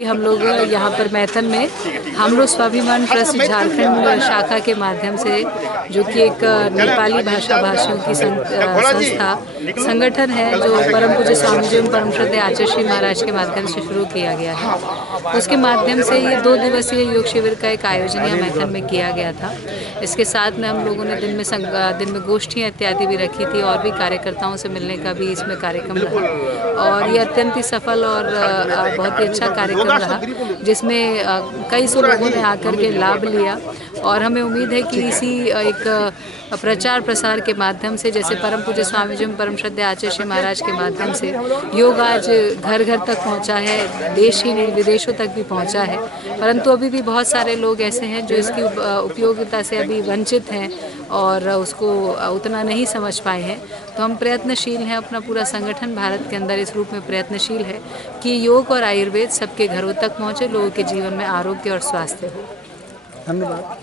हम लोग यहाँ पर मैथन में हम लोग स्वाभिमान ट्रस्ट झारखंड शाखा के माध्यम से, जो कि एक नेपाली भाषा भाषियों की संस्था संगठन है, जो परम पूज्य स्वामी जी एवं परम श्रद्धेय आचार्य श्री महाराज के माध्यम से शुरू किया गया है, उसके माध्यम से ये 2 दिवसीय योग शिविर का एक आयोजन यहाँ मैथन में किया गया था। इसके साथ में हम लोगों ने दिन में गोष्ठियाँ इत्यादि भी रखी थी और भी कार्यकर्ताओं से मिलने का भी इसमें कार्यक्रम रहा और ये अत्यंत ही सफल और बहुत ही अच्छा कार्यक्रम रहा, जिसमें कई सौ लोगों ने आकर के लाभ लिया। और हमें उम्मीद है कि इसी एक प्रचार प्रसार के माध्यम से, जैसे परम पूज्य स्वामी जी परम श्रद्धेय आचार्य श्री महाराज के माध्यम से योग आज घर घर तक पहुंचा है, देश ही नहीं विदेशों तक भी पहुंचा है, परंतु अभी भी बहुत सारे लोग ऐसे हैं जो इसकी उपयोगिता से अभी वंचित हैं और उसको उतना नहीं समझ पाए हैं। तो हम प्रयत्नशील हैं, अपना पूरा संगठन भारत के अंदर इस रूप में प्रयत्नशील है कि योग और आयुर्वेद सबके घरों तक पहुँचे, लोगों के जीवन में आरोग्य और स्वास्थ्य हो। धन्यवाद।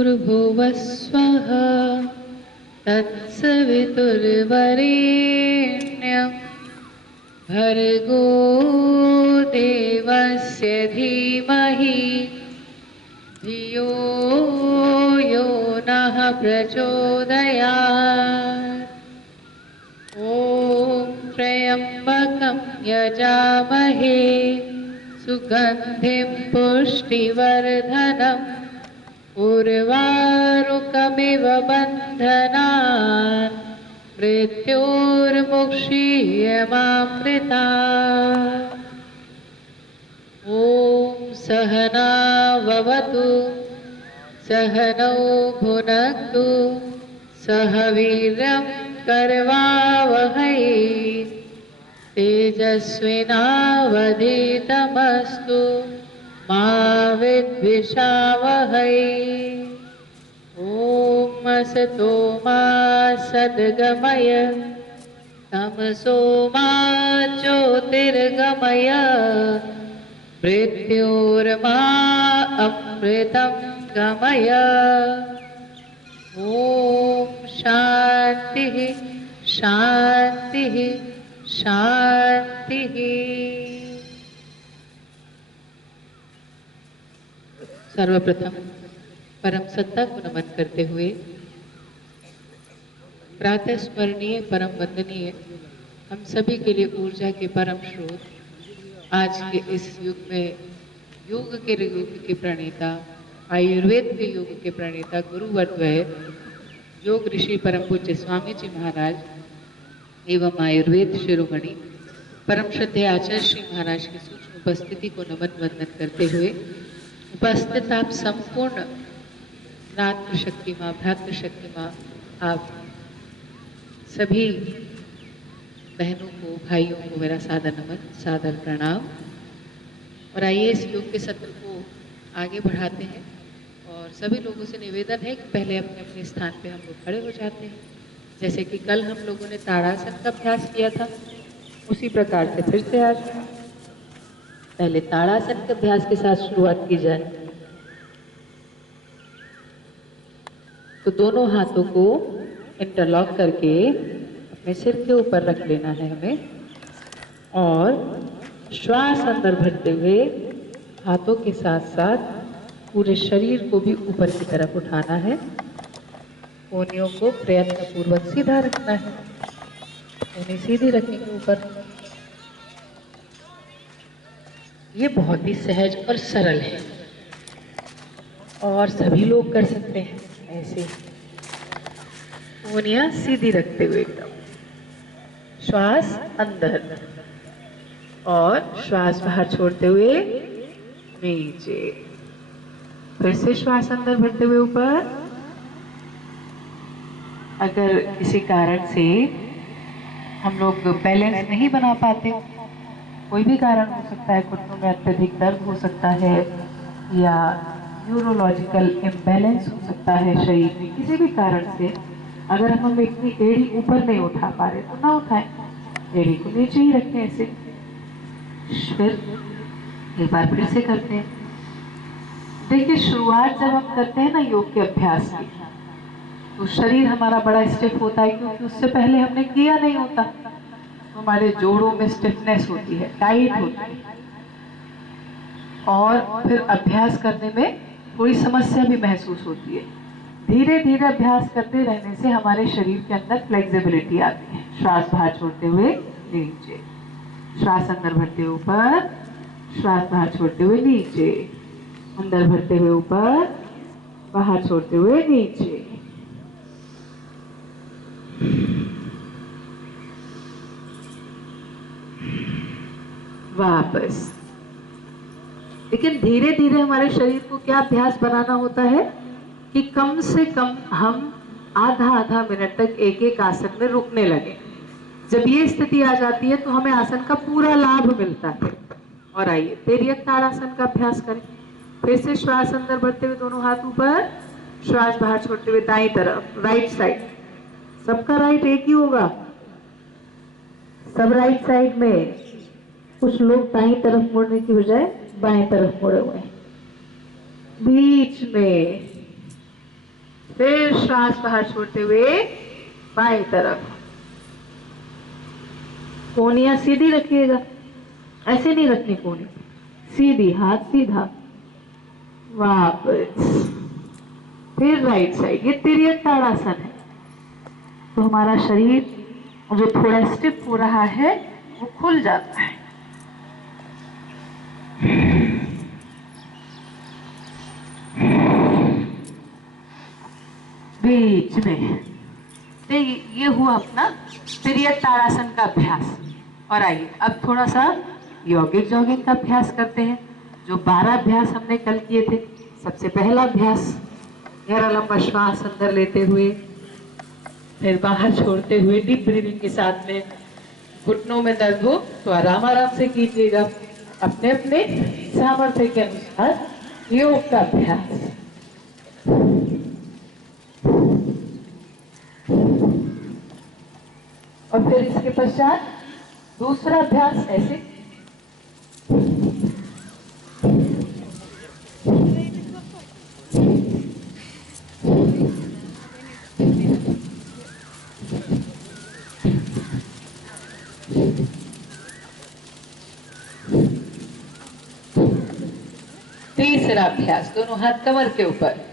भूर्भुवस्वः तत्सवितुर्वरेण्यं भर्गो देवस्य धीमहि धियो यो नः प्रचोदयात्। ॐ त्र्यम्बकं यजामहे सुगन्धिं पुष्टिवर्धनम् उर्वारुकमिव बन्धनान् मृत्योर्मुक्षीयमामृतात्। ॐ सहनाववतु सहनौ भुनक्तु सह वीर्यं करवावहै तेजस्विनावधीतमस्तु मा विद्विषावहै। ॐ असतो मा सद्गमय तमसो मा ज्योतिर्गमय मृत्योर्मा अमृतं गमय। ॐ शान्तिः शान्तिः शान्तिः। सर्वप्रथम परम सत्ता को नमन करते हुए प्रातः स्मरणीय परम वंदनीय हम सभी के लिए ऊर्जा के परम स्रोत, आज के इस युग में योग के प्रणेता, आयुर्वेद के योग के प्रणेता गुरुवर्द्वय योग ऋषि परम पूज्य स्वामी जी महाराज एवं आयुर्वेद शिरोमणि परम श्रद्धेय आचार्य श्री महाराज की सूक्ष्म उपस्थिति को नमन वंदन करते हुए उपस्थित आप संपूर्ण मातृशक्ति माँ, भ्रातृशक्ति माँ, आप सभी बहनों को, भाइयों को मेरा सादर नमन, सादर प्रणाम। और आइए इस योग के सत्र को आगे बढ़ाते हैं और सभी लोगों से निवेदन है कि पहले अपने अपने स्थान पे हम लोग खड़े हो जाते हैं। जैसे कि कल हम लोगों ने ताड़ासन का अभ्यास किया था, उसी प्रकार से फिर से आज पहले ताड़ासन के अभ्यास के साथ शुरुआत की जाए। तो दोनों हाथों को इंटरलॉक करके अपने सिर के ऊपर रख लेना है हमें और श्वास अंदर भरते हुए हाथों के साथ साथ पूरे शरीर को भी ऊपर की तरफ उठाना है। कोहनियों को प्रयत्न पूर्वक सीधा रखना है, कोहनी सीधी रखेंगे ऊपर। ये बहुत ही सहज और सरल है और सभी लोग कर सकते हैं। ऐसे कोहनियां सीधी रखते हुए एकदम श्वास अंदर और श्वास बाहर छोड़ते हुए नीचे, फिर से श्वास अंदर भरते हुए ऊपर। अगर किसी कारण से हम लोग बैलेंस नहीं बना पाते, कोई भी कारण हो सकता है, घुटनों में अत्यधिक दर्द हो सकता है या न्यूरोलॉजिकल इम्बैलेंस हो सकता है शरीर में किसी भी कारण से। अगर हम अपनी एड़ी ऊपर नहीं उठा पा रहे तो ना उठाएं, एड़ी को नीचे ही रखें ऐसे। फिर एक बार फिर से करते हैं। देखिए, शुरुआत जब हम करते हैं ना योग के अभ्यास की, तो शरीर हमारा बड़ा स्टिफ होता है, क्योंकि उससे पहले हमने किया नहीं होता। तो हमारे जोड़ों में स्टिफनेस होती है, टाइट होती है, और फिर अभ्यास करने में थोड़ी समस्या भी महसूस होती है। धीरे धीरे अभ्यास करते रहने से हमारे शरीर के अंदर फ्लेक्सिबिलिटी आती है। श्वास बाहर छोड़ते हुए नीचे, श्वास अंदर भरते हुए ऊपर, श्वास बाहर छोड़ते हुए नीचे, अंदर भरते हुए ऊपर, बाहर छोड़ते हुए नीचे। वापस। लेकिन धीरे धीरे हमारे शरीर को क्या अभ्यास बनाना होता है कि कम से कम हम आधा आधा मिनट तक एक एक आसन में रुकने लगे। जब ये स्थिति आ जाती है तो हमें आसन का पूरा लाभ मिलता है। और आइए तिर्यक ताड़ासन का अभ्यास करें। फिर से श्वास अंदर भरते हुए दोनों हाथ ऊपर, श्वास बाहर छोड़ते हुए दाईं तरफ, राइट साइड। सबका राइट एक ही होगा, सब राइट साइड में। कुछ लोग दाईं तरफ मुड़ने की बजाय बाएं तरफ मुड़े हुए हैं। बीच में, फिर श्वास बाहर छोड़ते हुए बाएं तरफ। कोहनियां सीधी रखिएगा, ऐसे नहीं रखनी कोहनी, सीधी, हाथ सीधा। वापस, फिर राइट साइड। ये तिर्यक ताड़ासन है। तो हमारा शरीर जो थोड़ा स्टिफ हो रहा है वो खुल जाता है। बीच में। तो ये हुआ अपना तिर्यक ताड़ासन का अभ्यास। और आइए अब थोड़ा सा यौगिक जॉगिंग का अभ्यास करते हैं। जो 12 अभ्यास हमने कल किए थे। सबसे पहला अभ्यास, गहरा लंबा श्वास अंदर लेते हुए, फिर बाहर छोड़ते हुए डीप ब्रीदिंग के साथ में। घुटनों में दर्द हो तो आराम आराम से कीजिएगा, अपने अपने सामर्थ्य के अनुसार योग का अभ्यास। और फिर इसके पश्चात दूसरा अभ्यास ऐसे। तीसरा अभ्यास, दोनों हाथ कमर के ऊपर।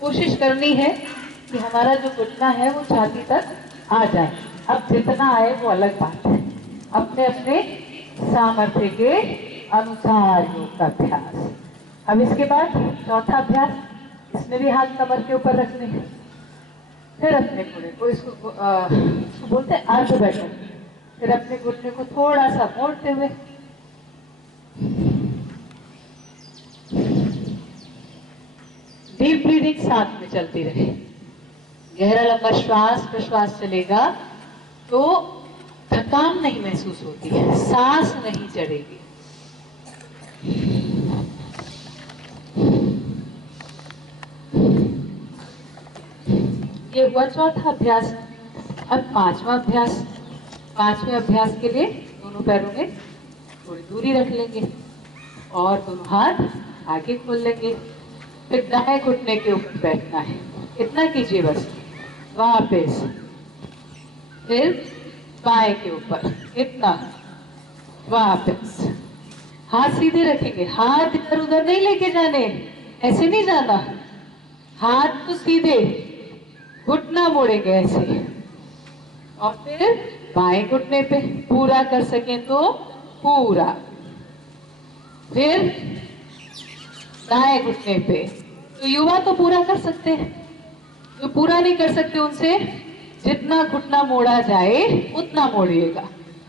कोशिश करनी है कि हमारा जो घुटना है वो छाती तक आ जाए। अब जितना आए वो अलग बात है, अपने अपने सामर्थ्य के अनुसार योग का अभ्यास। अब इसके बाद चौथा अभ्यास, इसमें भी हाथ कमर के ऊपर रखने हैं। फिर अपने घुटने को, इसको बोलते हैं अर्ध बैठक। फिर अपने घुटने को थोड़ा सा मोड़ते हुए, डीप ब्रीदिंग साथ में चलती रहे। गहरा लंबा श्वास प्रश्वास चलेगा तो थकान नहीं महसूस होती है, सांस नहीं चढ़ेगी। ये हुआ चौथा अभ्यास। अब पांचवा अभ्यास। पांचवें अभ्यास के लिए दोनों पैरों में थोड़ी दूरी रख लेंगे और दोनों हाथ आगे खोल लेंगे। फिर दाएं घुटने के ऊपर बैठना है, इतना कीजिए बस। वापस, फिर बाएं के ऊपर, इतना। वापस, हाथ सीधे रखेंगे, हाथ इधर उधर नहीं लेके जाने, ऐसे नहीं जाना। हाथ तो सीधे, घुटना मोड़ेंगे ऐसे। और फिर बाएं घुटने पे पूरा कर सकें तो पूरा। फिर दाएं घुटने पे। तो युवा तो पूरा कर सकते हैं, जो पूरा नहीं कर सकते उनसे जितना घुटना मोड़ा जाए उतना मोड़िएगा,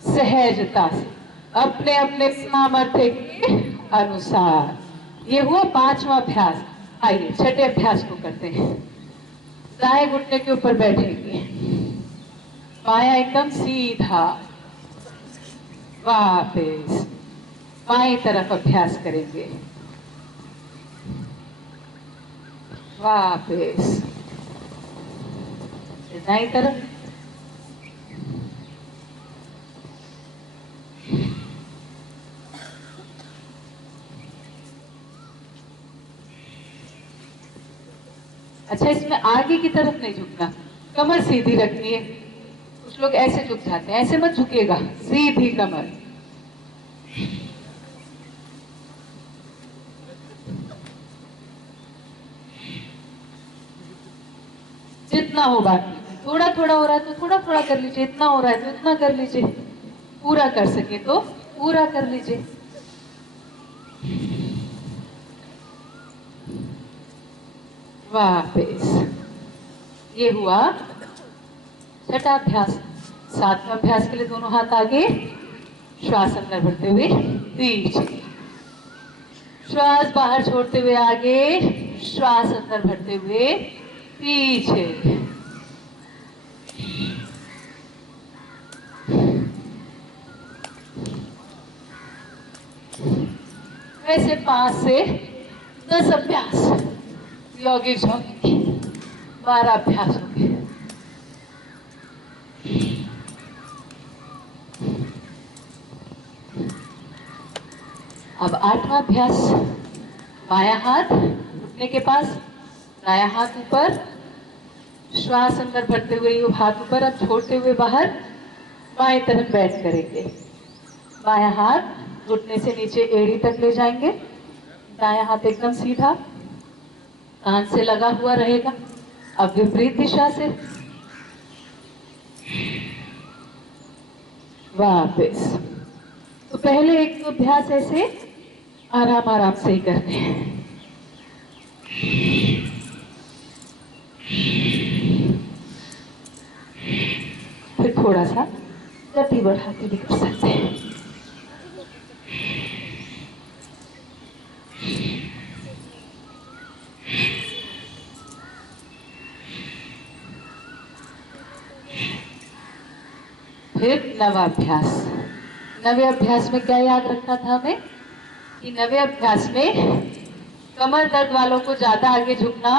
सहजता से, अपने अपने सामर्थ्य के अनुसार। ये हुआ पांचवा अभ्यास। आइए छठे अभ्यास को करते हैं। दाएं घुटने के ऊपर बैठेंगे, पाया एकदम सीधा, वापस बाएं तरफ अभ्यास करेंगे, वापस दाएं तरफ, अच्छा इसमें आगे की तरफ नहीं झुकना, कमर सीधी रखनी है। कुछ लोग ऐसे झुक जाते हैं, ऐसे मत झुकेगा, सीधी कमर। जितना हो बाकी, थोड़ा थोड़ा हो रहा है तो थोड़ा थोड़ा कर लीजिए, इतना हो रहा है तो इतना कर लीजिए, पूरा कर सके तो पूरा कर लीजिए। वापस, ये हुआ छठा अभ्यास। सातवां अभ्यास के लिए दोनों हाथ आगे, श्वास अंदर भरते हुए पीछे, श्वास बाहर छोड़ते हुए आगे, श्वास अंदर भरते हुए पीछे। वैसे 5 से 10 अभ्यास यौगिक झोंकी, 12 अभ्यास हो गए। अब 8वां अभ्यास, बायां हाथ घुटने के पास, दायां हाथ ऊपर, श्वास अंदर भरते हुए ये हाथ ऊपर, अब छोड़ते हुए बाहर, बाएं तरफ बैठ करेंगे। बायां हाथ घुटने से नीचे एड़ी तक ले जाएंगे, दायां हाथ एकदम सीधा कान से लगा हुआ रहेगा। अब विपरीत दिशा से वापस। तो पहले एक तो अभ्यास ऐसे आराम आराम से ही करते हैं। फिर थोड़ा सा गति बढ़ाते भी कर सकते हैं। फिर नवाभ्यास। नवे अभ्यास में क्या याद रखना था हमें कि नवे अभ्यास में कमर दर्द वालों को ज्यादा आगे झुकना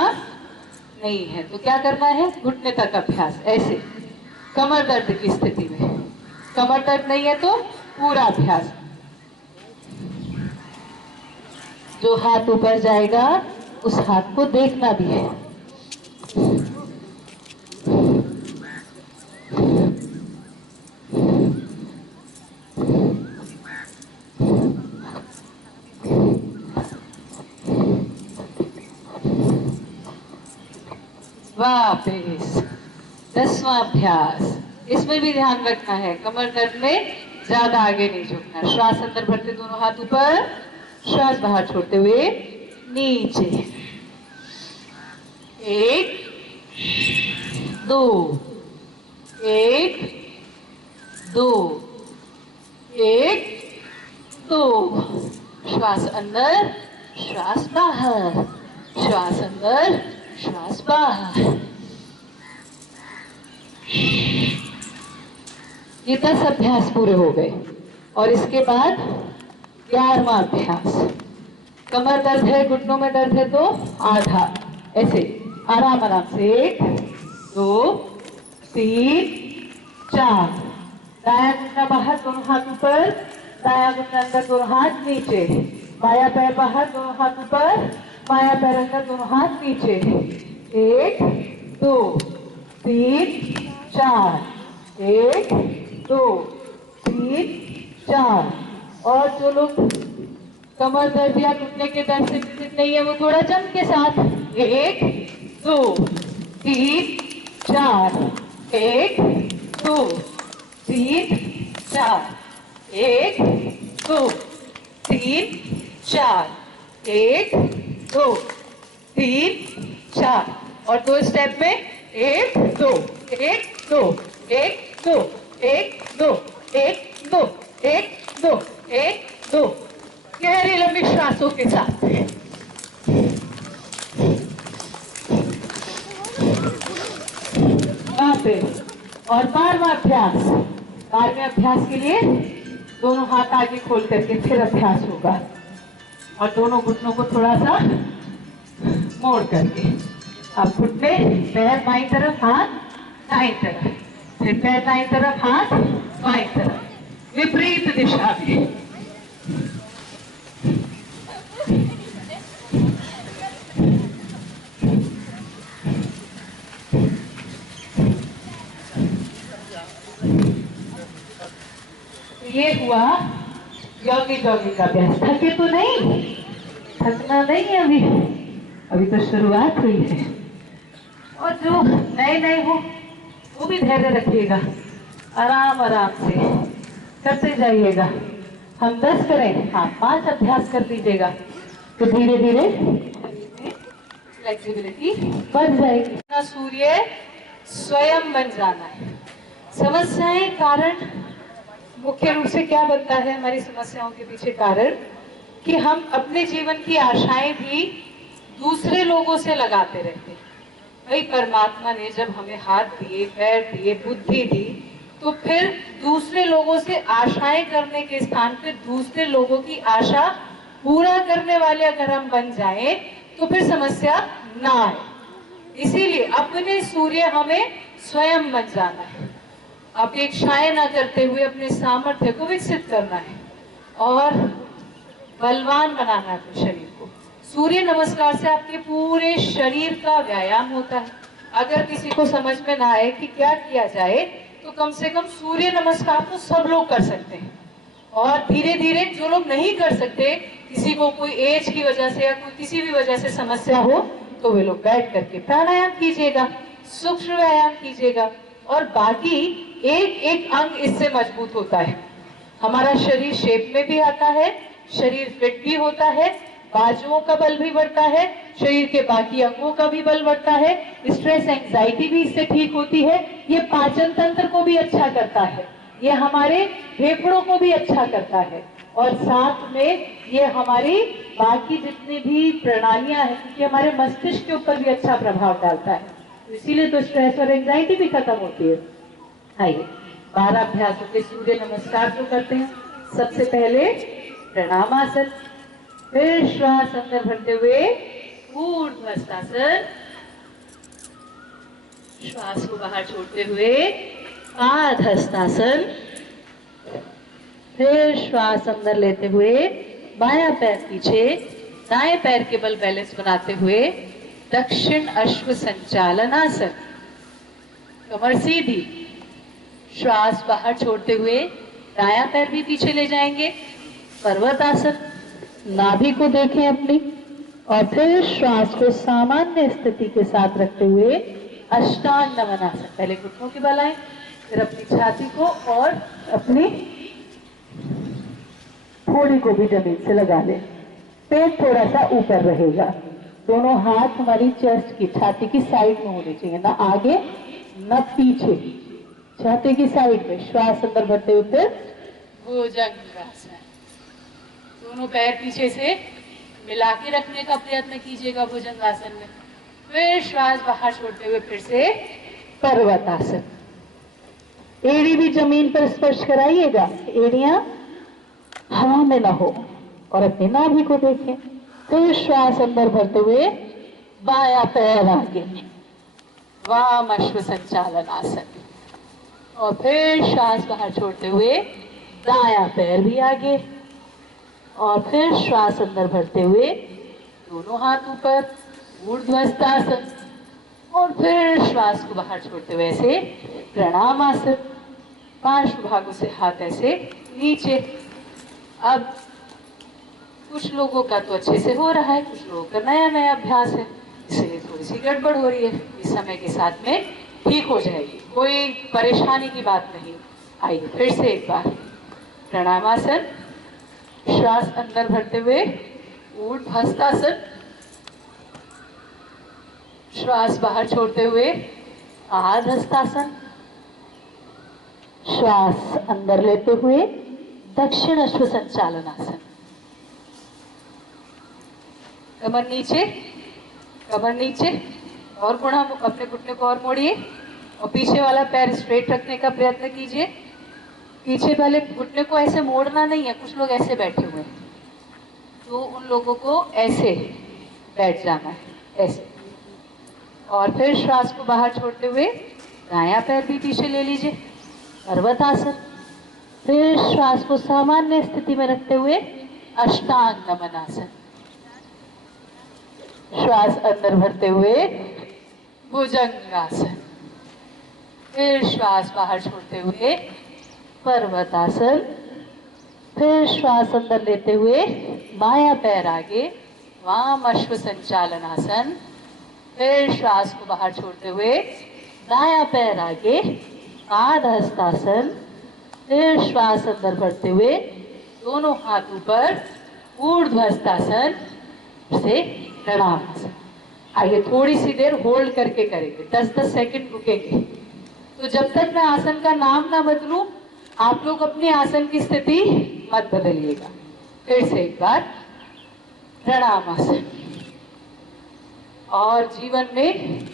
नहीं है, तो क्या करना है, घुटने तक अभ्यास। ऐसे कमर दर्द की स्थिति में, कमर दर्द नहीं है तो पूरा अभ्यास। जो हाथ ऊपर जाएगा उस हाथ को देखना भी है। वापस 10वां अभ्यास। इसमें भी ध्यान रखना है, कमर दर्द में ज्यादा आगे नहीं झुकना। श्वास अंदर भरते दोनों हाथ ऊपर, श्वास बाहर छोड़ते हुए नीचे। 1 2 1 2 1 2। श्वास अंदर, श्वास बाहर, श्वास अंदर, श्वास बाहर। ये 10 अभ्यास पूरे हो गए। और इसके बाद 11वां अभ्यास। कमर दर्द है, घुटनों में दर्द है तो आधा, ऐसे आराम आराम से। 1 2 3 4। दायां घुटना बाहर, दोनों हाथ ऊपर, दायां घुटना अंदर, दोनों हाथ नीचे। बायां पैर बाहर, दोनों हाथ ऊपर, बायां पैर अंदर, दोनों हाथ नीचे। 1 2 3 4। 1 2 3 4। और जो लोग कमर दर्द या घुटने के दर्द से पीड़ित नहीं है वो थोड़ा जम के साथ। 1 2 3 4। 1 2 3 4। 1 2 3 4। 1 2 3 4। और 2 स्टेप में 1 2 1 2 1 2 1 2 1 2 1 2 1 2। गहरी लंबी श्वासों के साथ। वापस और 12वां अभ्यास। 12वें अभ्यास के लिए दोनों हाथ आगे खोल करके फिर अभ्यास होगा और दोनों घुटनों को थोड़ा सा मोड़ करके। अब घुटने, पैर बाईं तरफ, हाथ दाईं तरफ, फिर पैर दाईं तरफ, हाथ बाईं तरफ, विपरीत दिशा में। ये हुआ योगी जॉगिंग का अभ्यास। थके तो नहीं? थकना नहीं है अभी, अभी तो शुरुआत हुई है। और जो नए नए हो वो भी धैर्य रखिएगा, आराम आराम से करते जाइएगा। हम 10 करें, हाँ 5 अभ्यास कर दीजिएगा तो धीरे धीरे फ्लेक्सिबिलिटी बढ़ जाएगी। ना सूर्य स्वयं बन जाना है। समस्याएं कारण मुख्य रूप से क्या बनता है हमारी समस्याओं के पीछे कारण, कि हम अपने जीवन की आशाएं भी दूसरे लोगों से लगाते रहते हैं। भाई परमात्मा ने जब हमें हाथ दिए, पैर दिए, बुद्धि दी, तो फिर दूसरे लोगों से आशाएं करने के स्थान पे दूसरे लोगों की आशा पूरा करने वाले अगर हम बन जाएं तो फिर समस्या ना आए। इसीलिए अपने सूर्य हमें स्वयं बन जाना है। अपेक्षाएं ना करते हुए अपने सामर्थ्य को विकसित करना है और बलवान बनाना है अपने शरीर को। सूर्य नमस्कार से आपके पूरे शरीर का व्यायाम होता है। अगर किसी को समझ में ना आए कि क्या किया जाए तो कम से कम सूर्य नमस्कार तो सब लोग कर सकते हैं। और धीरे धीरे जो लोग नहीं कर सकते, किसी को कोई एज की वजह से या कोई किसी भी वजह से समस्या हो, तो वे लोग बैठ करके प्राणायाम कीजिएगा, सूक्ष्म व्यायाम कीजिएगा और बाकी एक एक अंग इससे मजबूत होता है। हमारा शरीर शेप में भी आता है, शरीर फिट भी होता है, बाजुओं का बल भी बढ़ता है, शरीर के बाकी अंगों का भी बल बढ़ता है, स्ट्रेस एंजाइटी भी इससे ठीक होती है, ये पाचन तंत्र को भी अच्छा करता है, ये हमारे फेफड़ों को भी अच्छा करता है और साथ में ये हमारी बाकी जितनी भी प्रणालियां हैं, क्योंकि हमारे मस्तिष्क के ऊपर भी अच्छा प्रभाव डालता है, इसीलिए तो स्ट्रेस और एंजाइटी भी खत्म होती है। आइए 12 अभ्यासों के सूर्य नमस्कार जो करते हैं। सबसे पहले प्रणामासन, फिर श्वास अंदर भरते हुए ऊर्ध्वस्थासन, श्वास को बाहर छोड़ते हुए आधस्तासन, फिर श्वास अंदर लेते हुए बायां पैर पीछे, दाएं पैर के बल बैलेंस बनाते हुए दक्षिण अश्व संचालनासन, कमर सीधी, श्वास बाहर छोड़ते हुए दायां पैर भी पीछे ले जाएंगे, पर्वतासन, नाभि को देखें अपनी और फिर श्वास को सामान्य स्थिति के साथ रखते हुए अष्टांग नमनासन। पहले घुटनों की बल आए, फिर अपनी छाती को और अपनी थोड़ी को भी जमीन से लगा लें। पेट थोड़ा सा ऊपर रहेगा, दोनों हाथ हमारी चेस्ट की, छाती की साइड में होने चाहिए, ना आगे न पीछे, छाती की साइड में। श्वास अंदर भरते हुए फिर भुजंगासन, दोनों पैर पीछे से मिला के रखने का प्रयत्न कीजिएगा भुजंगासन में। फिर श्वास बाहर छोड़ते हुए फिर से पर्वतासन। एड़ी भी जमीन पर स्पर्श कराइएगा, एड़ियां हवा में ना हो और अपने नाभि को देखें। फिर श्वास अंदर भरते हुए बायां पैर आगे, वाम अश्व संचालन आसन और फिर श्वास बाहर छोड़ते हुए दायां पैर भी आगे और फिर श्वास अंदर भरते हुए दोनों हाथ ऊपर ऊर्ध्वस्थासन और फिर श्वास को बाहर छोड़ते हुए ऐसे प्रणामासन, पांचों भागों से हाथ ऐसे नीचे। अब कुछ लोगों का तो अच्छे से हो रहा है, कुछ लोगों का नया नया अभ्यास है, इसलिए थोड़ी सी गड़बड़ हो रही है। इस समय के साथ में ठीक हो जाएगी, कोई परेशानी की बात नहीं। आइए फिर से एक बार प्रणामासन, श्वास अंदर भरते हुए ऊर्ध्वस्थासन, श्वास बाहर छोड़ते हुए आधस्तासन, श्वास अंदर लेते हुए दक्षिण अश्व संचालनासन। कमर नीचे, कमर नीचे और गुणा, अपने घुटने को और मोड़िए, और पीछे वाला पैर स्ट्रेट रखने का प्रयत्न कीजिए। पीछे वाले घुटने को ऐसे मोड़ना नहीं है, कुछ लोग ऐसे बैठे हुए हैं, तो उन लोगों को ऐसे बैठ जाना है, ऐसे। और फिर श्वास को बाहर छोड़ते हुए दायां पैर भी पीछे ले लीजिए, पर्वतासन। फिर श्वास को सामान्य स्थिति में रखते हुए अष्टांग नमनासन। श्वास अंदर भरते हुए भुजंगासन। फिर श्वास बाहर छोड़ते हुए पर्वतासन। फिर श्वास अंदर लेते हुए बायां पैर आगे, वाम अश्व संचालनासन। फिर श्वास को बाहर छोड़ते हुए दायां पैर आगे, आधहस्तासन। फिर श्वास अंदर भरते हुए दोनों हाथ ऊपर, ऊर्ध्वहस्तासन से प्रणामासन। आइए थोड़ी सी देर होल्ड करके करेंगे, 10-10 सेकंड रुकेंगे। तो जब तक मैं आसन का नाम ना बदलूं, आप लोग अपने आसन की स्थिति मत बदलिएगा। फिर से एक बार प्रणामासन। और जीवन में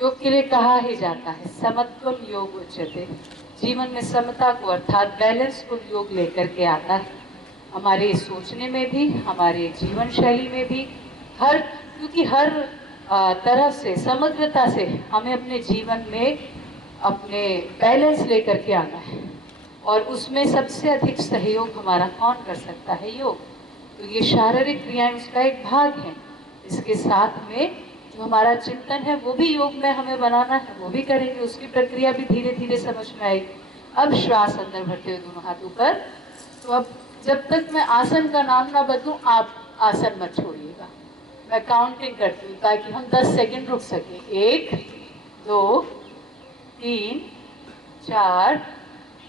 योग के लिए कहा ही जाता है समत्वम योग उच्यते। जीवन में समता को अर्थात बैलेंस को योग लेकर के आता है, हमारे सोचने में भी, हमारे जीवन शैली में भी, क्योंकि हर तरफ से, समग्रता से हमें अपने जीवन में अपने बैलेंस लेकर के आना है। और उसमें सबसे अधिक सहयोग हमारा कौन कर सकता है? योग। तो ये शारीरिक क्रियाएं उसका एक भाग है। इसके साथ में जो हमारा चिंतन है वो भी योग में हमें बनाना है, वो भी करेंगे, उसकी प्रक्रिया भी धीरे धीरे समझ में आएगी। अब श्वास अंदर भरते हुए दोनों हाथ ऊपर। तो अब जब तक मैं आसन का नाम ना बदलूं, आप आसन मत छोड़िएगा। मैं काउंटिंग करती हूँ ताकि हम 10 सेकंड रुक सकें। 1 2 3 4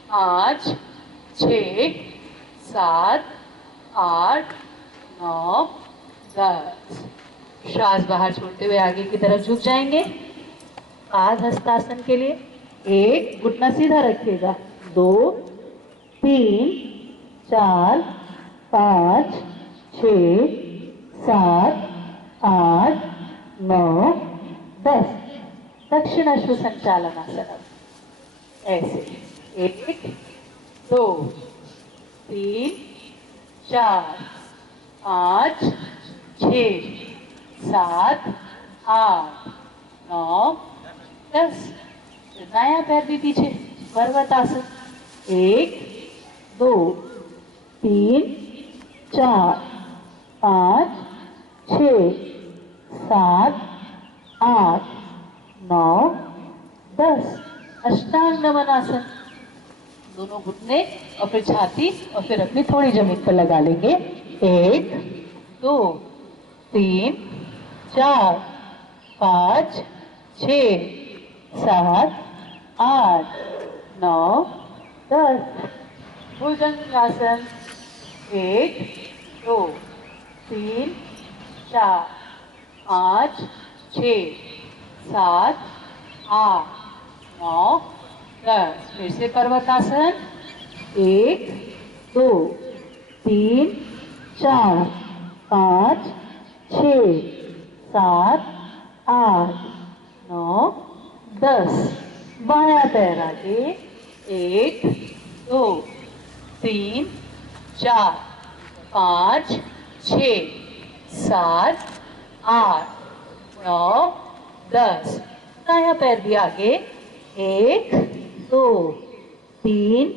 5 6 7 8 9 10। श्वास बाहर छोड़ते हुए आगे की तरफ झुक जाएंगे आधहस्तासन के लिए। 1, घुटना सीधा रखिएगा। 2 3 4 5 6 7 8 9 10। दक्षिणाश्व संचालनासन। ऐसे 1 2 3 4 5 6 7 8 9 10। दायां पैर भी पीछे, पर्वतासन। 1 2 3 4 5 6 7 8 9 10। अष्टांग नमनासन। दोनों घुटने और फिर छाती और फिर अपनी थोड़ी जमीन पर लगा लेंगे। 1 2 3 4 5 6 7 8 9 10। भुजंगासन। 1 2 3 4 5 6 7 8 9 10। फिर से पर्वतासन। 1 2 3 4 5 6 7 8 9 10। बायां पैर आगे। 1 2 3 4 5 6 7 8 9 10। दायां पैर भी आगे। 1 2 3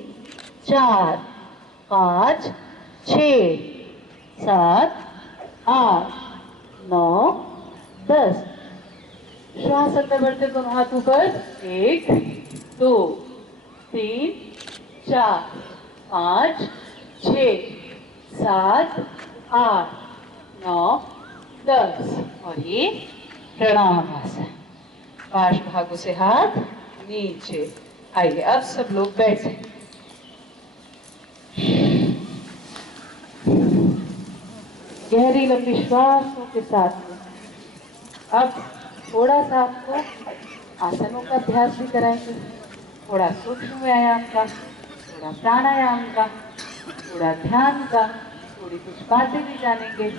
4 5 6 7 8 9 10। श्वास अंदर बढ़ते दोनों हाथ ऊपर। 1 2 3 4 5 6 7 8 9 10। और ये प्रणामासन। पार्श्व भागों से हाथ नीचे। आइए अब सब लोग बैठ जाएं। गहरी लंबी श्वासों के साथ में अब थोड़ा सा आपको आसनों का अभ्यास भी कराएंगे, थोड़ा सूक्ष्म व्यायाम का, थोड़ा प्राणायाम का, थोड़ा ध्यान का, थोड़ी कुछ बातें भी जानेंगे।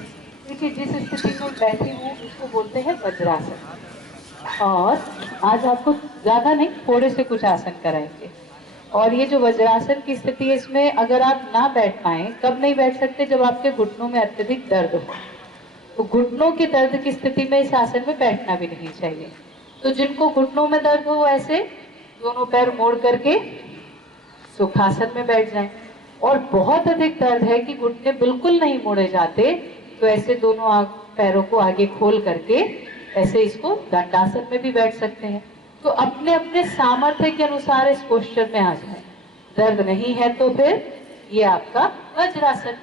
देखिए जिस स्थिति में बैठी हूँ उसको बोलते हैं वज्रासन। और आज आपको ज़्यादा नहीं, थोड़े से कुछ आसन कराएंगे। और ये जो वज्रासन की स्थिति है, इसमें अगर आप ना बैठ पाए, कब नहीं बैठ सकते? जब आपके घुटनों में अत्यधिक दर्द हो। तो घुटनों के दर्द की स्थिति में इस आसन में बैठना भी नहीं चाहिए। तो जिनको घुटनों में दर्द हो, ऐसे दोनों पैर मोड़ करके सुखासन में बैठ जाएं। और बहुत अधिक दर्द है कि घुटने बिल्कुल नहीं मोड़े जाते, तो ऐसे दोनों पैरों को आगे खोल करके ऐसे इसको दंडासन में भी बैठ सकते हैं। तो अपने अपने सामर्थ्य के अनुसार इस पोस्चर में आ जाए। दर्द नहीं है तो फिर ये आपका वज्रासन,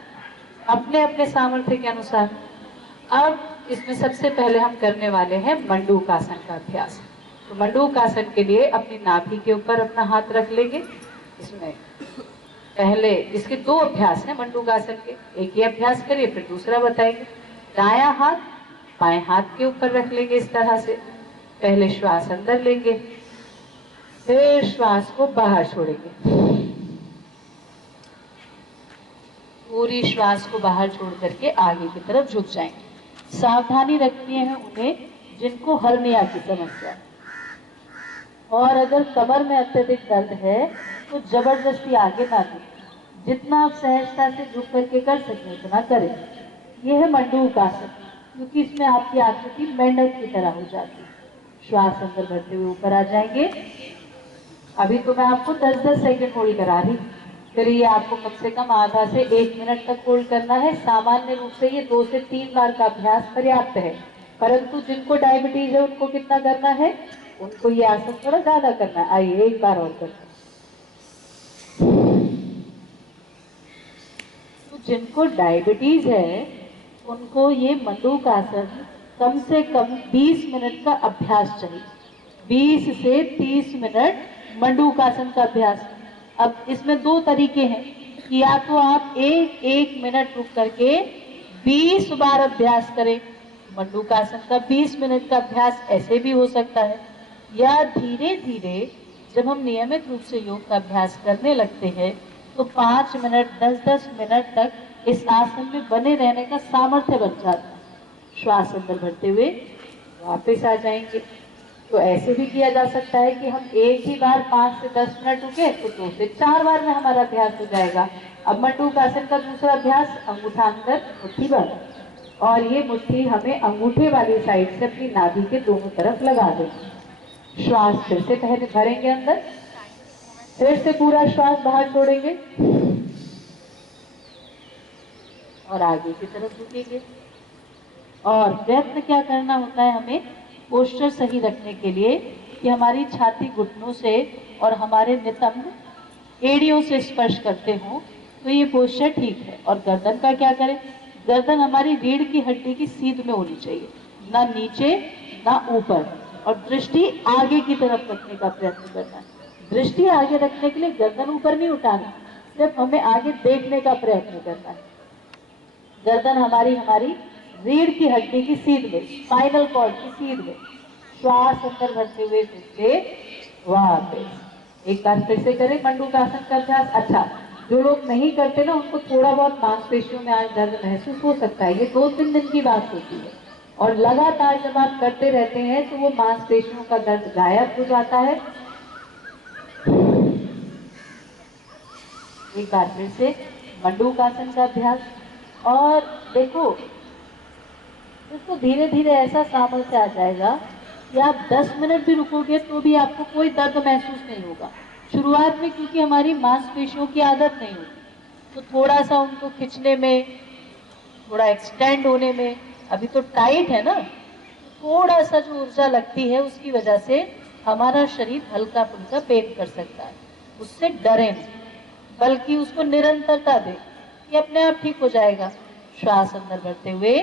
अपने अपने सामर्थ्य के अनुसार। अब इसमें सबसे पहले हम करने वाले हैं मंडूकासन का अभ्यास। तो मंडूकासन के लिए अपनी नाभि के ऊपर अपना हाथ रख लेंगे। इसमें पहले इसके दो अभ्यास हैं मंडूकासन के, एक ये अभ्यास करिए, फिर दूसरा बताएंगे। दायां हाथ बाएं हाथ के ऊपर रख लेंगे इस तरह से। पहले श्वास अंदर लेंगे, फिर श्वास को बाहर छोड़ेंगे। पूरी श्वास को बाहर छोड़ करके आगे की तरफ झुक जाएंगे। सावधानी रखनी है उन्हें जिनको हर्निया की समस्या है, और अगर कमर में अत्यधिक दर्द है तो जबरदस्ती आगे ना दें, जितना आप सहजता से झुक करके कर सकें उतना करें। यह है मंडूकासन, क्योंकि इसमें आपकी आकृति मेंढक की तरह हो जाती है। श्वास अंदर भरते हुए ऊपर आ जाएंगे। अभी तो मैं आपको 10-10 सेकंड होल्ड करा रही, फिर ये आपको कम से कम आधा से 1 मिनट तक होल्ड करना है। सामान्य रूप से ये 2 से 3 बार का अभ्यास पर्याप्त है, परंतु जिनको डायबिटीज है उनको कितना करना है, उनको ये आसन थोड़ा ज्यादा करना है। आइए एक बार और करते हैं। तो जिनको डायबिटीज है उनको ये मंडूकासन कम से कम 20 मिनट का अभ्यास चाहिए। 20 से 30 मिनट मंडूकासन का अभ्यास। अब इसमें दो तरीके हैं कि या तो आप एक मिनट रुक करके 20 बार अभ्यास करें। मंडूकासन का 20 मिनट का अभ्यास ऐसे भी हो सकता है, या धीरे धीरे जब हम नियमित रूप से योग का अभ्यास करने लगते हैं तो 5 मिनट 10-10 मिनट तक इस आसन में बने रहने का सामर्थ्य बन जाता है। श्वास अंदर भरते हुए वापस आ जाएंगे। तो ऐसे भी किया जा सकता है कि हम एक ही बार 5 से 10 मिनट रुके तो 2 से 4 बार में हमारा अभ्यास हो जाएगा। अब मंडूकासन का दूसरा अभ्यास, अंगूठा अंदर मुट्ठी बाहर, और ये मुट्ठी हमें अंगूठे वाली साइड से अपनी नाभि के दोनों तरफ लगा देंगे। श्वास फिर से पहले भरेंगे अंदर, फिर से पूरा श्वास बाहर छोड़ेंगे और आगे की तरफ झुकेंगे। और प्रयत्न क्या करना होता है हमें पोस्चर सही रखने के लिए कि हमारी छाती घुटनों से और हमारे नितंब एड़ियों से स्पर्श करते हो, तो ये पोस्चर ठीक है। और गर्दन का क्या करें, गर्दन हमारी रीढ़ की हड्डी की सीध में होनी चाहिए, ना नीचे ना ऊपर, और दृष्टि आगे की तरफ रखने का प्रयत्न करना है। दृष्टि आगे रखने के लिए गर्दन ऊपर नहीं उठाना, सिर्फ हमें आगे देखने का प्रयत्न करना है। गर्दन हमारी रीढ़ की हड्डी की सीध में, स्पाइनल कॉर्ड की सीध में। श्वास अंदर भरते हुए फिर से वापस एक बार फिर से करें मंडूकासन का अभ्यास। अच्छा, जो लोग नहीं करते ना उनको थोड़ा बहुत मांसपेशियों में आज दर्द महसूस हो सकता है, ये 2-3 दिन की बात होती है, और लगातार जब आप करते रहते हैं तो वो मांसपेशियों का दर्द गायब हो जाता है। एक बार फिर से मंडूकासन का अभ्यास। और देखो, इसको धीरे धीरे ऐसा सामर्थ्य आ जाएगा कि आप 10 मिनट भी रुकोगे तो भी आपको कोई दर्द महसूस नहीं होगा। शुरुआत में क्योंकि हमारी मांसपेशियों की आदत नहीं होती, तो थोड़ा सा उनको खींचने में, थोड़ा एक्सटेंड होने में, अभी तो टाइट है ना, थोड़ा सा जो ऊर्जा लगती है उसकी वजह से हमारा शरीर हल्का फुल्का पेन कर सकता है। उससे डरे नहीं, बल्कि उसको निरंतरता दे, ये अपने आप ठीक हो जाएगा। श्वास अंदर भरते हुए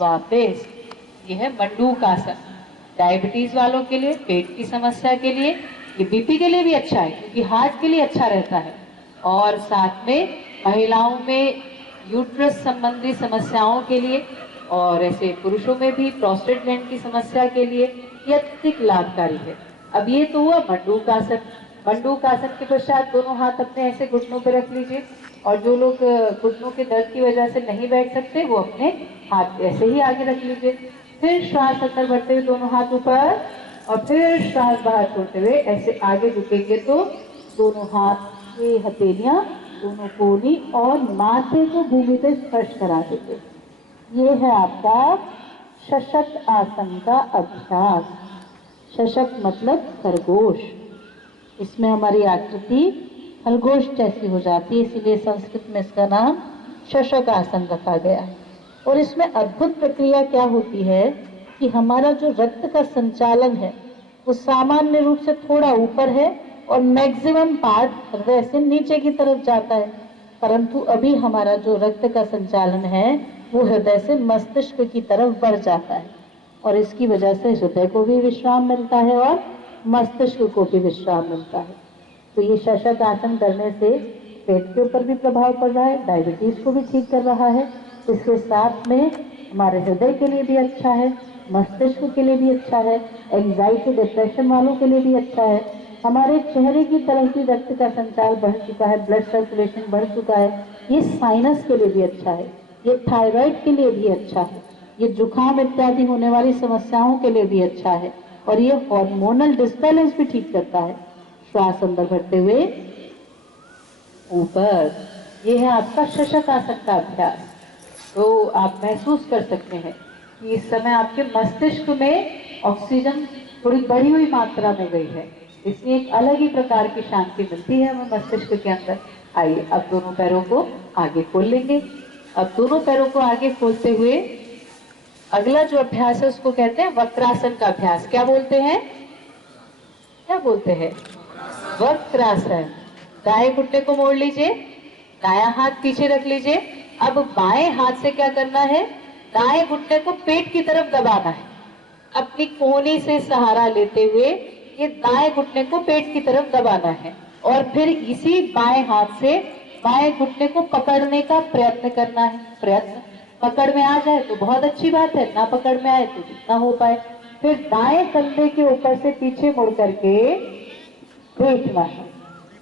वापस। ये है मंडूकासन। डायबिटीज वालों के लिए, पेट की समस्या के लिए, ये बीपी के लिए भी अच्छा है क्योंकि हार्ट के लिए अच्छा रहता है, और साथ में महिलाओं में यूट्रस संबंधी समस्याओं के लिए, और ऐसे पुरुषों में भी प्रोस्टेट ग्लैंड की समस्या के लिए ये अत्यधिक लाभकारी है। अब ये तो हुआ मंडूकासन। मंडूकासन के पश्चात दोनों हाथ अपने ऐसे घुटनों पर रख लीजिए, और जो लोग घुटनों के दर्द की वजह से नहीं बैठ सकते वो अपने हाथ ऐसे ही आगे रख लीजिए। फिर श्वास अंदर भरते हुए दोनों हाथ ऊपर और फिर सांस बाहर छोड़ते हुए ऐसे आगे झुकेंगे तो दोनों हाथ की हथेलियां दोनों कोहनी और माथे को भूमि से स्पर्श करा देंगे। ये है आपका शशक आसन का अभ्यास। शशक मतलब खरगोश। इसमें हमारी आकृति खरगोश जैसी हो जाती है, इसीलिए संस्कृत में इसका नाम शशक आसन रखा गया। और इसमें अद्भुत प्रक्रिया क्या होती है कि हमारा जो रक्त का संचालन है वो सामान्य रूप से थोड़ा ऊपर है और मैक्सिमम पार्ट हृदय से नीचे की तरफ जाता है, परंतु अभी हमारा जो रक्त का संचालन है वो हृदय से मस्तिष्क की तरफ बढ़ जाता है और इसकी वजह से हृदय को भी विश्राम मिलता है और मस्तिष्क को भी विश्राम मिलता है। तो ये शशक आसन करने से पेट के ऊपर भी प्रभाव पड़ रहा है, डायबिटीज को भी ठीक कर रहा है, इसके साथ में हमारे हृदय के लिए भी अच्छा है, मस्तिष्क के लिए भी अच्छा है, एंजाइटी डिप्रेशन वालों के लिए भी अच्छा है, हमारे चेहरे की तरफ भी रक्त का संचार बढ़ चुका है, ब्लड सर्कुलेशन बढ़ चुका है, ये साइनस के लिए भी अच्छा है, ये थायराइड के लिए भी अच्छा है, ये जुकाम इत्यादि होने वाली समस्याओं के लिए भी अच्छा है और ये हार्मोनल डिसबैलेंस भी ठीक करता है। श्वास अंदर भरते हुए ऊपर, ये है आपका शशक आसन का अभ्यास। तो आप महसूस कर सकते हैं कि इस समय आपके मस्तिष्क में ऑक्सीजन थोड़ी बढ़ी हुई मात्रा में गई है, इसलिए एक अलग ही प्रकार की शांति मिलती है हमें मस्तिष्क के अंदर। आइए अब दोनों पैरों को आगे खोल लेंगे। अब दोनों पैरों को आगे खोलते हुए अगला जो अभ्यास है उसको कहते हैं वक्रासन का अभ्यास। क्या बोलते हैं, क्या बोलते हैं? वक्रासन। दाएं घुटने को मोड़ लीजिए, दायां हाथ पीछे रख लीजिए। अब बाएं हाथ से क्या करना है, दाएं घुटने को पेट की तरफ दबाना है, अपनी कोहनी से सहारा लेते हुए ये दाएं घुटने को पेट की तरफ दबाना है और फिर इसी बाएं हाथ से बाएं घुटने को पकड़ने का प्रयत्न करना है। प्रयत्न, पकड़ में आ जाए तो बहुत अच्छी बात है, ना पकड़ में आए तो जितना हो पाए। फिर दाएं कंधे के ऊपर से पीछे मुड़ करके देखना है।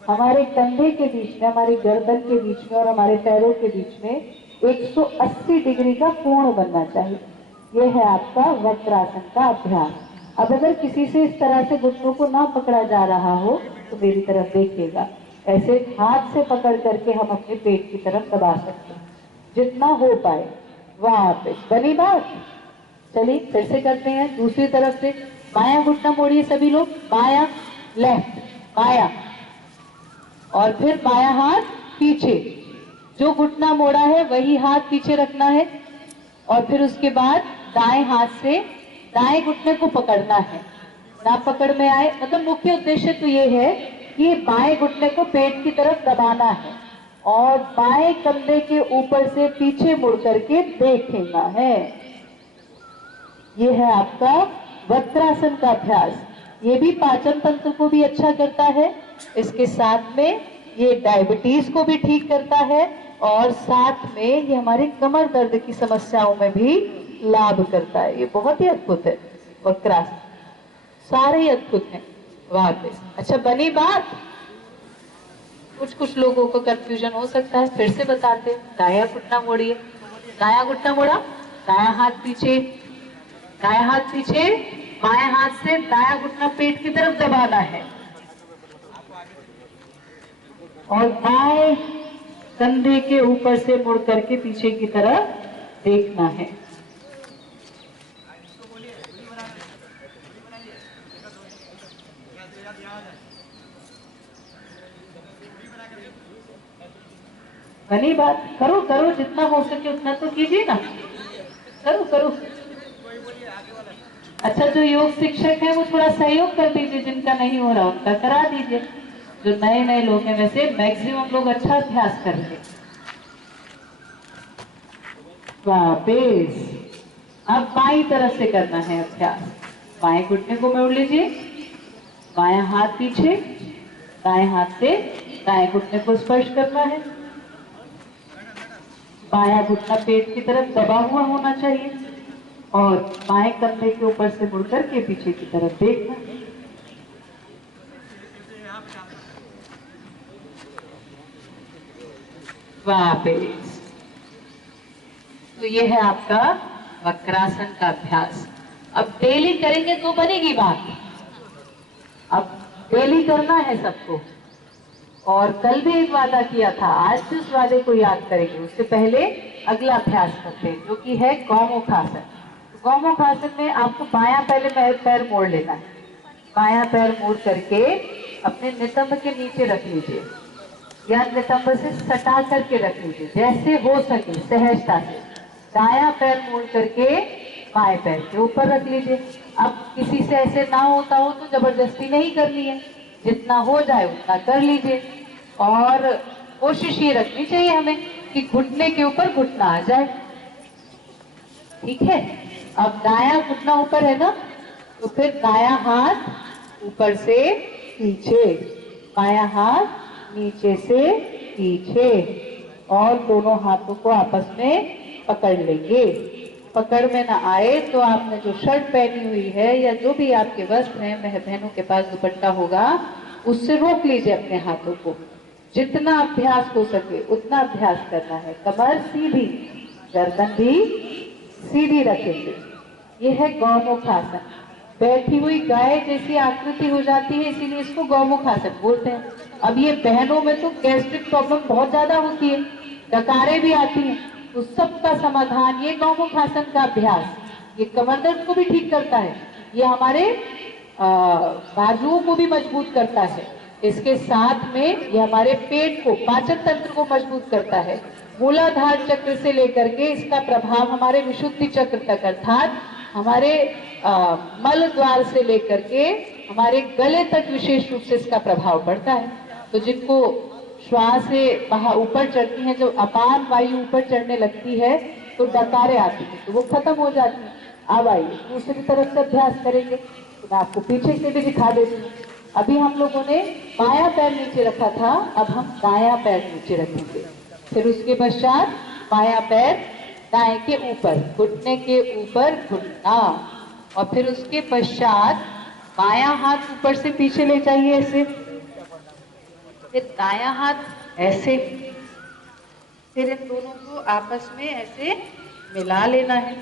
हमारे कंधे के बीच में, हमारी गर्दन के बीच में और हमारे पैरों के बीच में 180 डिग्री का कोण बनना चाहिए। यह है आपका वक्रासन का अभ्यास। अब अगर किसी से इस तरह से घुटनों को ना पकड़ा जा रहा हो तो मेरी तरफ देखिएगा, ऐसे हाथ से पकड़ करके हम अपने पेट की तरफ दबा सकते हैं जितना हो पाए। वहां पे बनी बात। चलिए फिर से करते हैं दूसरी तरफ से। बायां घुटना मोड़िए सभी लोग, बायां, लेफ्ट, बायां, और फिर बायां हाथ पीछे। जो घुटना मोड़ा है वही हाथ पीछे रखना है और फिर उसके बाद दाएं हाथ से दाएं घुटने को पकड़ना है, ना पकड़ में आए। मतलब मुख्य उद्देश्य तो ये है कि बाएं घुटने को पेट की तरफ दबाना है और बाएं कंधे के ऊपर से पीछे मुड़ करके देखना है। ये है आपका वक्रासन का अभ्यास। ये भी पाचन तंत्र को भी अच्छा करता है, इसके साथ में ये डायबिटीज को भी ठीक करता है और साथ में ये हमारे कमर दर्द की समस्याओं में भी लाभ करता है। ये बहुत ही अद्भुत है वक्रासन, सारे ही अद्भुत हैं। वाह, अच्छा बनी बात। कुछ लोगों को कंफ्यूजन हो सकता है, फिर से बताते हैं। दायां घुटना मोड़िए, दायां घुटना मोड़ा, दायां हाथ पीछे, दायां हाथ पीछे, बाएं हाथ से दायां घुटना पेट की तरफ दबाना है और बाएं कंधे के ऊपर से मुड़ करके पीछे की तरफ देखना है। बनी बात। करो करो, जितना हो सके उतना तो कीजिए ना, करो करो। अच्छा, जो योग शिक्षक है वो थोड़ा सहयोग कर दीजिए, जिनका नहीं हो रहा उनका करा दीजिए। जो नए नए लोग हैं, वैसे मैक्सिमम लोग अच्छा अभ्यास कर रहे। वापिस अब बाई तरफ से करना है अभ्यास। बाएं घुटने को मोड़ लीजिए, बायां हाथ पीछे, दाएं हाथ से दाएं घुटने को स्पर्श करना है। बायां घुटना पेट की तरफ दबा हुआ होना चाहिए और बाएं कंधे के ऊपर से मुड़कर के पीछे की तरफ देखना। वापिस। तो ये है आपका वक्रासन का अभ्यास। अब डेली करेंगे तो बनेगी बात। डेली करना है सबको। और कल भी एक वादा किया था, आज भी उस वादे को याद करेंगे। उससे पहले अगला अभ्यास करते हैं जो कि है गौमुखासन। गौमुखासन में आपको बायां पहले पैर मोड़ लेना है। बायां पैर मोड़ करके अपने नितंब के नीचे रख लीजिए या नितंब से सटा करके रख लीजिए, जैसे हो सके सहजता से। दायां पैर मोड़ करके बाएं पैर के ऊपर रख लीजिए। अब किसी से ऐसे ना होता हो तो जबरदस्ती नहीं करनी है, जितना हो जाए उतना कर लीजिए। और कोशिश ये रखनी चाहिए हमें कि घुटने के ऊपर घुटना आ जाए, ठीक है। अब दायां घुटना ऊपर है ना, तो फिर दायां हाथ ऊपर से पीछे, बायां हाथ नीचे से पीछे, और दोनों हाथों को आपस में पकड़ लेंगे। पकड़ में ना आए तो आपने जो शर्ट पहनी हुई है या जो भी आपके वस्त्र हैं, बहनों के पास दुपट्टा होगा, उससे रोक लीजिए अपने हाथों को। जितना अभ्यास हो सके उतना अभ्यास करना है। कमर सीधी, गर्दन भी सीधी रखेंगे। यह है गौमुखासन। बैठी हुई गाय जैसी आकृति हो जाती है, इसीलिए इसको गौमुखासन बोलते हैं। अब ये बहनों में तो गैस्ट्रिक प्रॉब्लम बहुत ज्यादा होती है, डकारें भी आती हैं, तो सबका समाधान ये गौमुखासन का अभ्यास। ये कमर दर्द को भी ठीक करता है, ये हमारे बाजुओं को भी मजबूत करता है। इसके साथ में ये हमारे पेट को, पाचन तंत्र को मजबूत करता है। मूलाधार चक्र से लेकर के इसका प्रभाव हमारे विशुद्धि चक्र तक, अर्थात हमारे मल द्वार से लेकर के हमारे गले तक विशेष रूप से इसका प्रभाव पड़ता है। तो जिनको श्वास से बाहर ऊपर चढ़ती है, जो अपान वायु ऊपर चढ़ने लगती है तो डकारें आती है, तो वो खत्म हो जाती है। अब आइए दूसरी तरफ से अभ्यास करेंगे, तो मैं आपको पीछे से भी दिखा देती हूँ। अभी हम लोगों ने बायां पैर नीचे रखा था, अब हम दायां पैर नीचे रखेंगे। फिर उसके पश्चात बायां पैर दाएं के ऊपर, घुटने के ऊपर घुटना, और फिर उसके पश्चात बायां हाथ ऊपर से पीछे ले जाइए ऐसे, फिर दायां हाथ ऐसे, फिर इन दोनों को आपस में ऐसे मिला लेना है।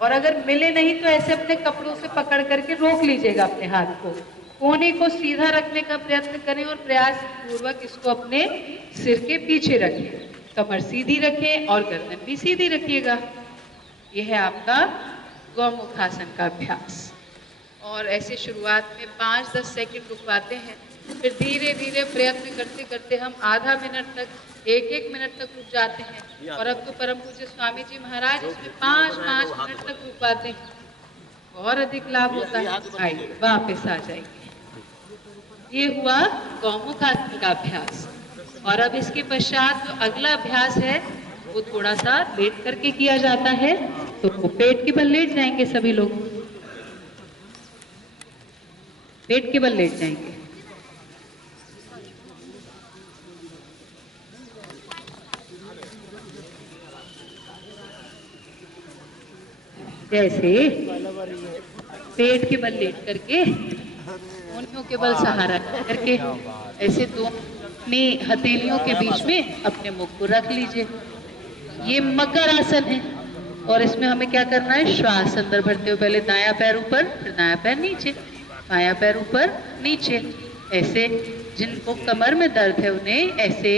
और अगर मिले नहीं तो ऐसे अपने कपड़ों से पकड़ करके रोक लीजिएगा अपने हाथ को। कोहनी को सीधा रखने का प्रयत्न करें और प्रयास पूर्वक इसको अपने सिर के पीछे रखें। कमर सीधी रखें और गर्दन भी सीधी रखिएगा। यह है आपका गौमुखासन का अभ्यास। और ऐसे शुरुआत में 5-10 सेकंड रुकवाते हैं, फिर धीरे धीरे प्रयत्न करते करते हम आधा मिनट तक, 1-1 मिनट तक रुक जाते हैं। और अब तो परम पूज्य स्वामी जी महाराज इसमें 5-5 मिनट तक रुकवाते हैं। और अधिक लाभ होता है। आइए वापस आ जाएंगे। ये हुआ गौमुखासन का अभ्यास। और अब इसके पश्चात जो अगला अभ्यास है वो थोड़ा सा लेट करके किया जाता है। तो पेट के बल लेट जाएंगे, सभी लोग पेट के बल लेट जाएंगे। जैसे पेट के बल लेट करके, उंगलियों के बल सहारा करके, ऐसे दोनों हथेलियों के बीच में अपने मुख को रख लीजिए। ये मकर आसन है। और इसमें हमें क्या करना है, श्वास अंदर भरते हुए पहले दायां पैर ऊपर, फिर दायां पैर नीचे, बायां पैर ऊपर नीचे। ऐसे जिनको कमर में दर्द है उन्हें ऐसे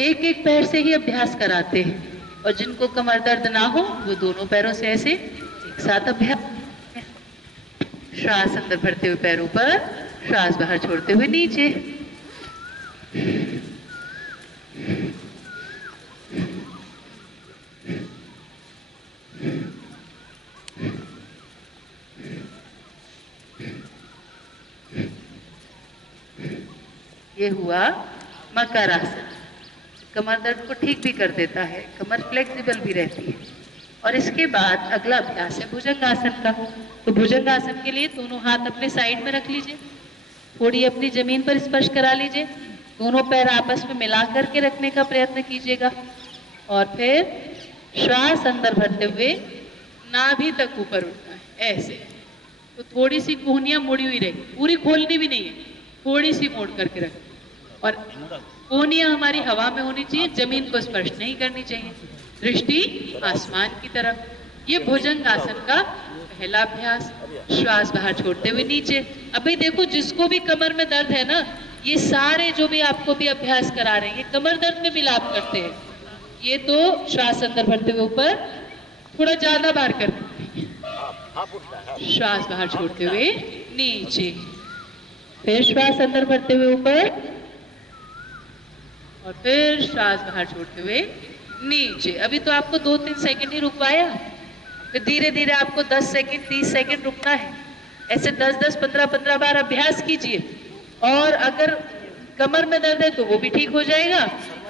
एक एक पैर से ही अभ्यास कराते हैं, और जिनको कमर दर्द ना हो वो दोनों पैरों से ऐसे एक साथ अभ्यास। श्वास अंदर भरते हुए पैर ऊपर, श्वास बाहर छोड़ते हुए नीचे। ये हुआ मकर आसन। कमर दर्द को ठीक भी कर देता है, कमर फ्लेक्सिबल भी रहती है। और इसके बाद अगला अभ्यास है भुजंगासन का। तो भुजंगासन के लिए दोनों हाथ अपने साइड में रख लीजिए, थोड़ी अपनी जमीन पर स्पर्श करा लीजिए, दोनों पैर आपस में मिला करके रखने का प्रयत्न कीजिएगा। और फिर श्वास अंदर भरते हुए नाभि तक ऊपर उठना है ऐसे। तो थोड़ी सी कोहनियां मुड़ी हुई रहेगी, पूरी खोलनी भी नहीं है, थोड़ी सी मोड़ करके रखें। और कोहनियां हमारी हवा में होनी चाहिए, जमीन को स्पर्श नहीं करनी चाहिए, दृष्टि आसमान की तरफ। ये भुजंगासन का पहला अभ्यास। श्वास बाहर छोड़ते हुए नीचे, अभी देखो जिसको भी कमर में दर्द है ना, ये सारे जो भी आपको भी अभ्यास करा रहे हैं ये कमर दर्द में भी लाभ करते हैं। ये तो श्वास अंदर भरते हुए ऊपर, थोड़ा ज्यादा बाहर कर देते हैं, श्वास बाहर छोड़ते हुए नीचे, फिर श्वास अंदर भरते हुए ऊपर और फिर श्वास बाहर छोड़ते हुए नीचे। अभी तो आपको 2-3 सेकंड ही रुकवाया, फिर धीरे धीरे आपको 10 सेकंड 30 सेकंड रुकना है। ऐसे 10-10 15-15 बार अभ्यास कीजिए। और अगर कमर में दर्द है तो वो भी ठीक हो जाएगा,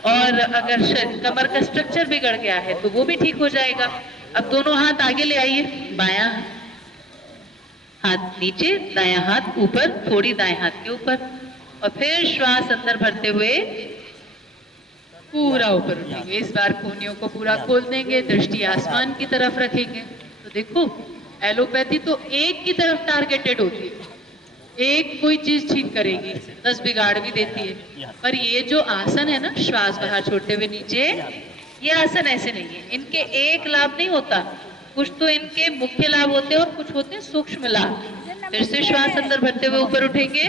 और अगर कमर का स्ट्रक्चर बिगड़ गया है तो वो भी ठीक हो जाएगा। अब दोनों हाथ आगे ले आइए, बायां हाथ नीचे, दायां हाथ ऊपर, थोड़ी दाएं हाथ के ऊपर, और फिर श्वास अंदर भरते हुए पूरा ऊपर उठेंगे। इस बार कोहनियों को पूरा खोल देंगे, दृष्टि आसमान की तरफ रखेंगे। तो देखो एलोपैथी तो एक की तरफ टारगेटेड होती है, एक कोई चीज ठीक करेगी 10 बिगाड़ भी देती है। पर ये जो आसन है ना, श्वास बाहर छोड़ते हुए नीचे, ये आसन ऐसे नहीं है, इनके एक लाभ नहीं होता, कुछ तो इनके मुख्य लाभ होते हैं और कुछ होते हैं सूक्ष्म लाभ। फिर से श्वास अंदर भरते हुए ऊपर उठेंगे,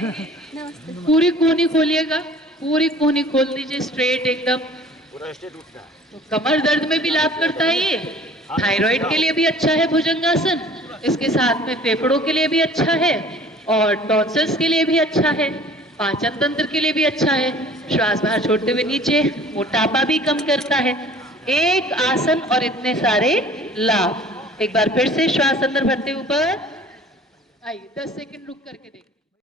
पूरी कोहनी खोलिएगा, पूरी कोहनी खोल दीजिए स्ट्रेट एकदम। तो कमर दर्द में भी लाभ करता है ये, थायराइड के लिए भी अच्छा है भुजंगासन, इसके साथ में फेफड़ों के लिए भी अच्छा है, और टॉन्सिल्स के लिए भी अच्छा है, पाचन तंत्र के लिए भी अच्छा है। श्वास बाहर छोड़ते हुए नीचे, मोटापा भी कम करता है। एक आसन और इतने सारे लाभ। एक बार फिर से श्वास अंदर भरते ऊपर, आइए 10 सेकंड रुक करके देखिए।